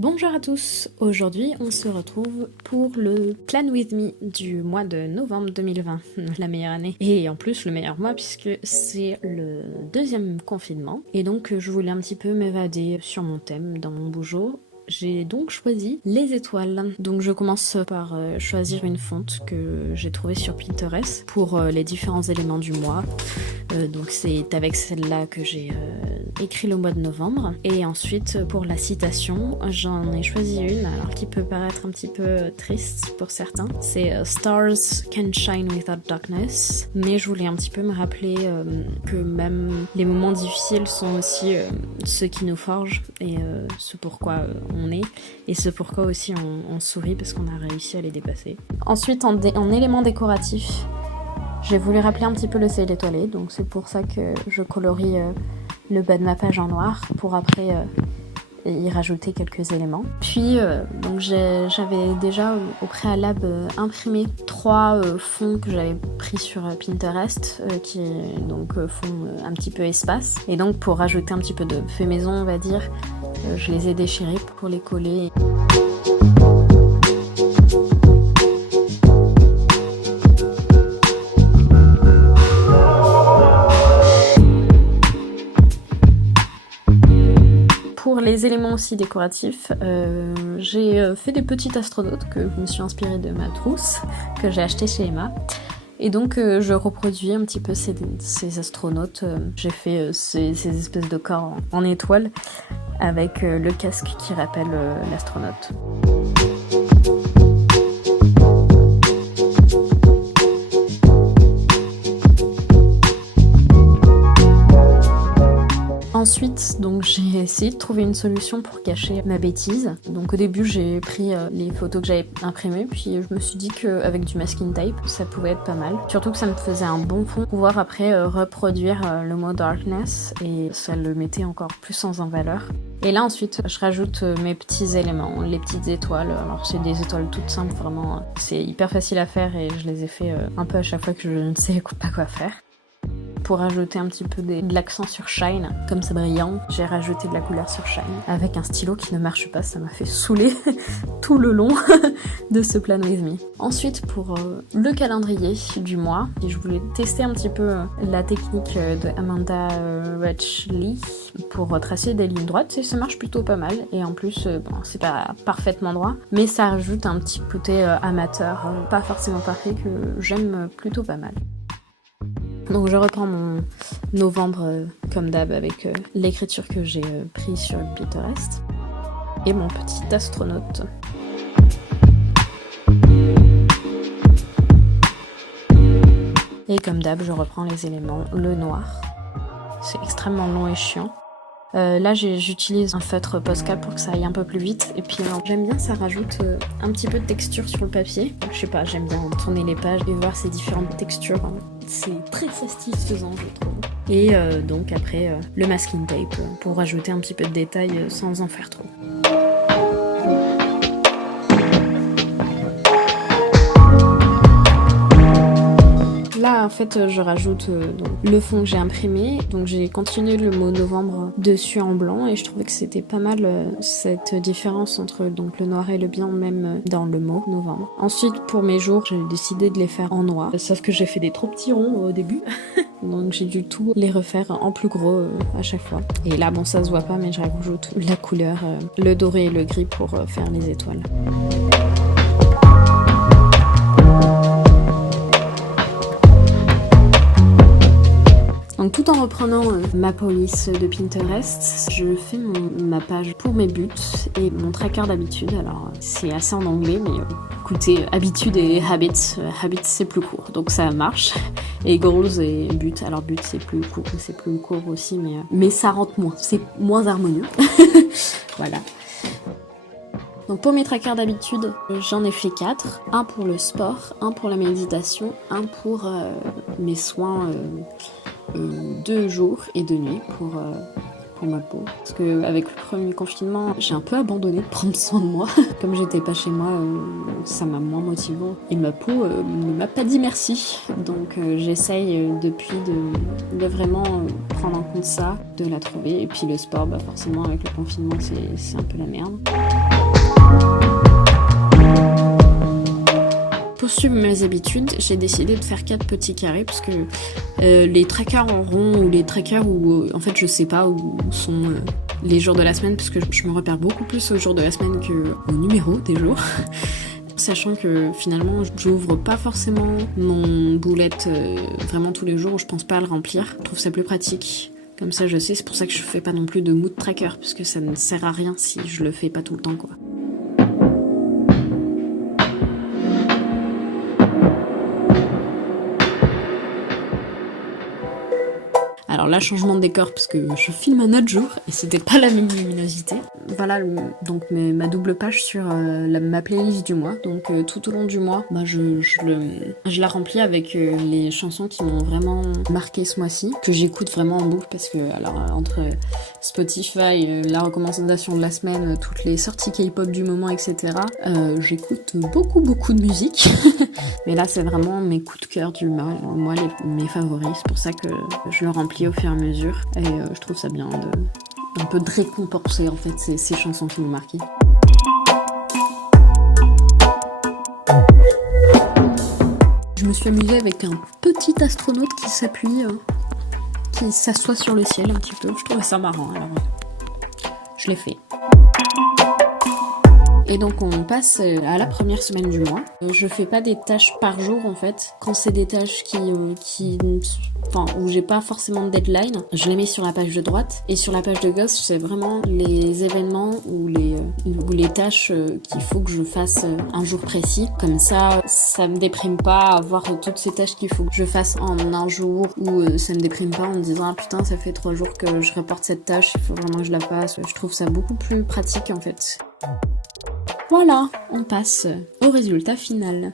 Bonjour à tous, aujourd'hui on se retrouve pour le Plan With Me du mois de novembre 2020, la meilleure année et en plus le meilleur mois puisque c'est le deuxième confinement et donc je voulais un petit peu m'évader sur mon thème dans mon bougeot. J'ai donc choisi les étoiles. Donc je commence par choisir une fonte que j'ai trouvée sur Pinterest pour les différents éléments du mois. Donc c'est avec celle-là que j'ai écrit le mois de novembre. Et ensuite pour la citation, j'en ai choisi une alors qui peut paraître un petit peu triste pour certains. C'est Stars can shine without darkness. Mais je voulais un petit peu me rappeler que même les moments difficiles sont aussi ceux qui nous forgent et ce pourquoi on est et ce pourquoi aussi on sourit parce qu'on a réussi à les dépasser. Ensuite en éléments décoratifs, j'ai voulu rappeler un petit peu le ciel étoilé, donc c'est pour ça que je colorie le bas de ma page en noir pour après y rajouter quelques éléments. Puis donc j'avais déjà au préalable imprimé 3 fonds que j'avais pris sur Pinterest qui donc font un petit peu espace. Et donc pour rajouter un petit peu de fait maison on va dire, je les ai déchirés pour les coller. Pour les éléments aussi décoratifs, j'ai fait des petites astronautes que je me suis inspirée de ma trousse que j'ai acheté chez Emma. Et donc je reproduis un petit peu ces astronautes. J'ai fait ces espèces de corps en étoile avec le casque qui rappelle l'astronaute. Ensuite, donc j'ai essayé de trouver une solution pour cacher ma bêtise. Donc au début, j'ai pris les photos que j'avais imprimées, puis je me suis dit qu'avec du masking tape, ça pouvait être pas mal. Surtout que ça me faisait un bon fond, pouvoir après reproduire le mot darkness et ça le mettait encore plus en valeur. Et là ensuite, je rajoute mes petits éléments, les petites étoiles. Alors c'est des étoiles toutes simples, vraiment. C'est hyper facile à faire et je les ai fait un peu à chaque fois que je ne sais pas quoi faire. Pour rajouter un petit peu de l'accent sur shine, comme c'est brillant, j'ai rajouté de la couleur sur shine avec un stylo qui ne marche pas, ça m'a fait saouler tout le long de ce Plan With Me. Ensuite pour le calendrier du mois, je voulais tester un petit peu la technique de Amanda Rutchley pour tracer des lignes droites et ça marche plutôt pas mal et en plus bon, c'est pas parfaitement droit mais ça rajoute un petit côté amateur, pas forcément parfait que j'aime plutôt pas mal. Donc je reprends mon novembre comme d'hab avec l'écriture que j'ai prise sur Pinterest et mon petit astronaute. Et comme d'hab je reprends les éléments, le noir. C'est extrêmement long et chiant. Là j'utilise un feutre Posca pour que ça aille un peu plus vite et puis j'aime bien, ça rajoute un petit peu de texture sur le papier. Je sais pas, j'aime bien tourner les pages et voir ces différentes textures. C'est très satisfaisant je trouve. Et donc après le masking tape pour rajouter un petit peu de détails sans en faire trop. Là en fait je rajoute donc, le fond que j'ai imprimé, donc j'ai continué le mot novembre dessus en blanc et je trouvais que c'était pas mal cette différence entre donc, le noir et le blanc même dans le mot novembre. Ensuite pour mes jours j'ai décidé de les faire en noir, sauf que j'ai fait des trop petits ronds au début donc j'ai dû tout les refaire en plus gros à chaque fois. Et là bon ça se voit pas mais je rajoute la couleur, le doré et le gris pour faire les étoiles. Donc tout en reprenant ma police de Pinterest, je fais ma page pour mes buts et mon tracker d'habitude. Alors c'est assez en anglais mais écoutez, habitude et habits, habits c'est plus court donc ça marche. Et goals et buts, alors buts c'est plus court aussi mais ça rentre moins, c'est moins harmonieux. Voilà. Donc pour mes trackers d'habitude, j'en ai fait 4. Un pour le sport, un pour la méditation, un pour mes soins 2 jours et 2 nuits pour pour ma peau. Parce que avec le premier confinement, j'ai un peu abandonné de prendre soin de moi. Comme j'étais pas chez moi, ça m'a moins motivée. Et ma peau ne m'a pas dit merci. Donc j'essaye depuis de vraiment prendre en compte ça, de la trouver. Et puis le sport, bah forcément avec le confinement, c'est un peu la merde. Pour suivre mes habitudes, j'ai décidé de faire 4 petits carrés parce que les trackers en rond ou les trackers où en fait je sais pas où sont les jours de la semaine, parce que je me repère beaucoup plus aux jours de la semaine qu'au numéro des jours. Sachant que finalement j'ouvre pas forcément mon boulette vraiment tous les jours, où je pense pas à le remplir. Je trouve ça plus pratique. Comme ça je sais, c'est pour ça que je fais pas non plus de mood tracker, parce que ça ne sert à rien si je le fais pas tout le temps quoi. Alors là, changement de décor parce que je filme un autre jour et c'était pas la même luminosité. Voilà donc ma double page sur ma playlist du mois. Donc tout au long du mois, bah, je la remplis avec les chansons qui m'ont vraiment marqué ce mois-ci, que j'écoute vraiment en boucle parce que alors entre Spotify, la recommandation de la semaine, toutes les sorties K-pop du moment, etc. J'écoute beaucoup de musique. Mais là, c'est vraiment mes coups de cœur du mois, mes favoris. C'est pour ça que je le remplis au fur et à mesure. Et je trouve ça bien un peu de récompenser en fait ces chansons qui m'ont marqué. Je me suis amusée avec un petit astronaute qui s'appuie, qui s'assoit sur le ciel un petit peu. Je trouvais ça marrant, alors je l'ai fait. Et donc on passe à la première semaine du mois. Je fais pas des tâches par jour en fait. Quand c'est des tâches où j'ai pas forcément de deadline, je les mets sur la page de droite. Et sur la page de gauche, c'est vraiment les événements ou les tâches qu'il faut que je fasse un jour précis. Comme ça me déprime pas à voir toutes ces tâches qu'il faut que je fasse en un jour, ou ça me déprime pas en me disant ah putain ça fait 3 jours que je reporte cette tâche, il faut vraiment que je la fasse. Je trouve ça beaucoup plus pratique en fait. Voilà, on passe au résultat final.